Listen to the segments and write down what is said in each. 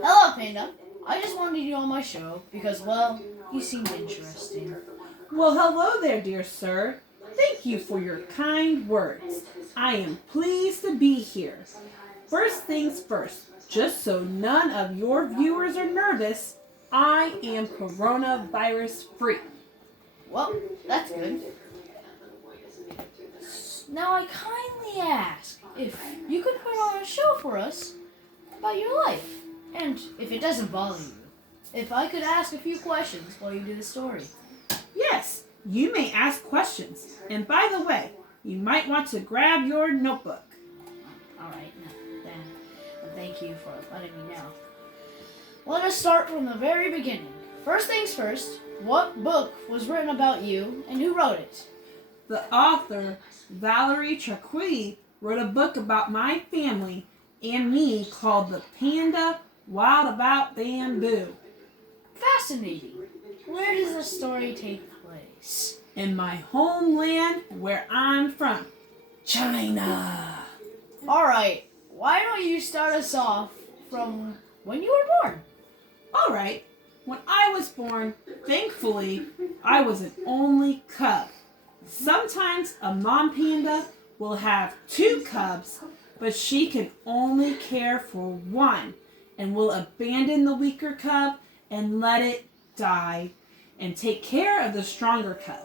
Hello, Panda. I just wanted you on my show because, well, you seemed interesting. Well, hello there, dear sir. Thank you for your kind words. I am pleased to be here. First things first, just so none of your viewers are nervous, I am coronavirus free. Well, that's good. Now I kindly ask if you could put on a show for us about your life. And if it doesn't bother you, if I could ask a few questions while you do the story. Yes, you may ask questions. And by the way, you might want to grab your notebook. All right, then. Thank you for letting me know. Let us start from the very beginning. First things first, what book was written about you and who wrote it? The author, Valerie Traquilli, wrote a book about my family and me called The Panda Wild About Bamboo. Fascinating. Where does the story take place? In my homeland where I'm from, China. All right, why don't you start us off from when you were born? All right, when I was born, thankfully, I was an only cub. Sometimes a mom panda will have 2 cubs, but she can only care for one and will abandon the weaker cub and let it die and take care of the stronger cub.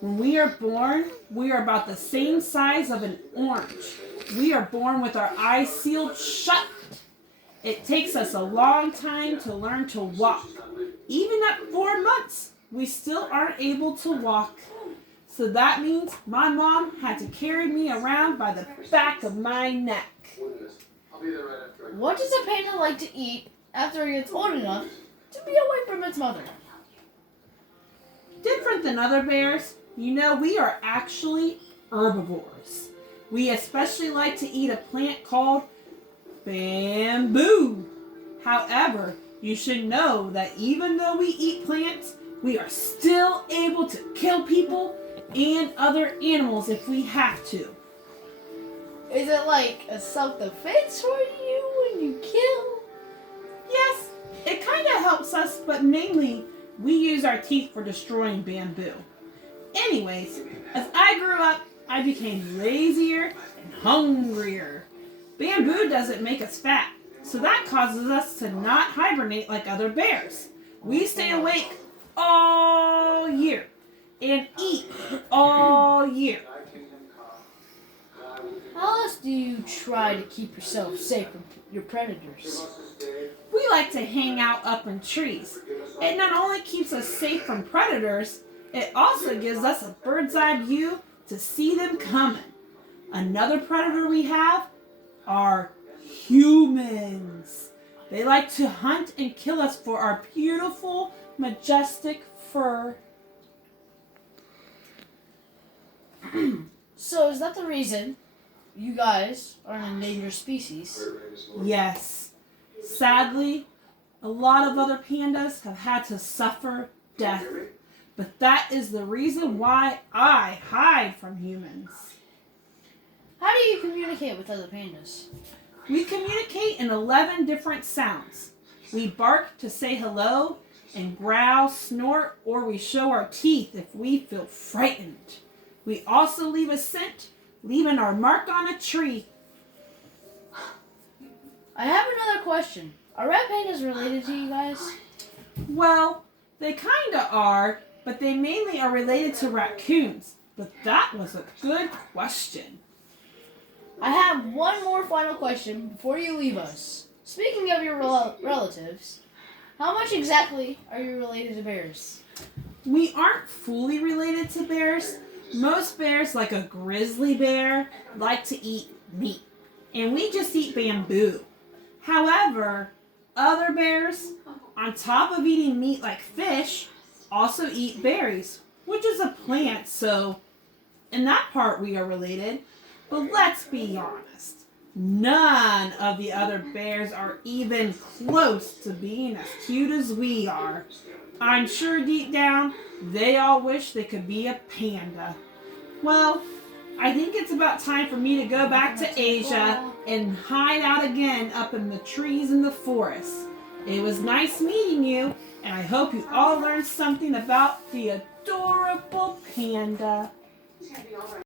When we are born, we are about the same size of an orange. We are born with our eyes sealed shut. It takes us a long time to learn to walk. Even at 4 months, we still aren't able to walk. So that means my mom had to carry me around by the back of my neck. What does a panda like to eat after it gets old enough to be away from its mother? Different than other bears, we are actually herbivores. We especially like to eat a plant called bamboo. However, you should know that even though we eat plants, we are still able to kill people and other animals if we have to. Is it like a self-defense for you when you kill? Yes, it kind of helps us, but mainly we use our teeth for destroying bamboo. Anyways, as I grew up, I became lazier and hungrier. Bamboo doesn't make us fat, so that causes us to not hibernate like other bears. We stay awake all year and eat all year. How else do you try to keep yourself safe from your predators? We like to hang out up in trees. It not only keeps us safe from predators, it also gives us a bird's eye view to see them coming. Another predator we have are humans. They like to hunt and kill us for our beautiful, majestic fur. So is that the reason you guys are an endangered species? Yes. Sadly, a lot of other pandas have had to suffer death. But that is the reason why I hide from humans. How do you communicate with other pandas? We communicate in 11 different sounds. We bark to say hello and growl, snort, or we show our teeth if we feel frightened. We also leave a scent, leaving our mark on a tree. I have another question. Are red pandas related to you guys? Well, they kinda are, but they mainly are related to raccoons. But that was a good question. I have one more final question before you leave us. Speaking of your relatives, how much exactly are you related to bears? We aren't fully related to bears. Most bears, like a grizzly bear, like to eat meat. And we just eat bamboo. However, other bears, on top of eating meat like fish, also eat berries, which is a plant, so in that part we are related. But let's be honest, none of the other bears are even close to being as cute as we are. I'm sure deep down, they all wish they could be a panda. Well, I think it's about time for me to go back to Asia and hide out again up in the trees in the forest. It was nice meeting you, and I hope you all learned something about the adorable panda.